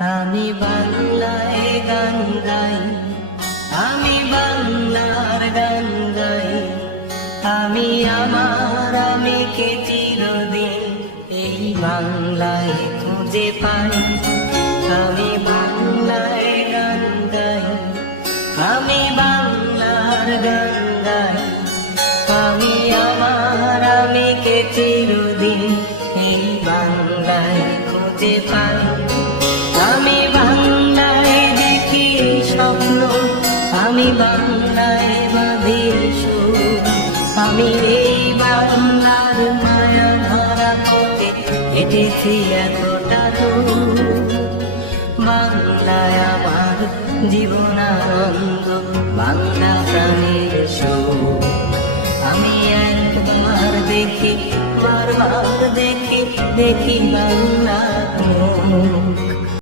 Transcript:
আমি বাংলায় গান গাই, আমি বাংলার গান গাই। আমি আমার আমিকে চিরদিন এই বাংলায় খুঁজে পাই। আমি বাংলায় গান গাই, আমি বাংলার গান গাই। আমি আমার আমিকে চিরদিন এই বাংলায় খুঁজে পাই। আমি বাংলায় দেখি স্বপ্ন, আমি বাংলায় বাঁধি সুর। আমি এই বাংলার মায়া ভরা পথে হেঁটেছি এতটা দূর। বাংলায় আমার জীবনানন্দ, বাংলা প্রাণের সুর। আমি একবার দেখি, বারবার দেখি, দেখি বাংলার মুখ।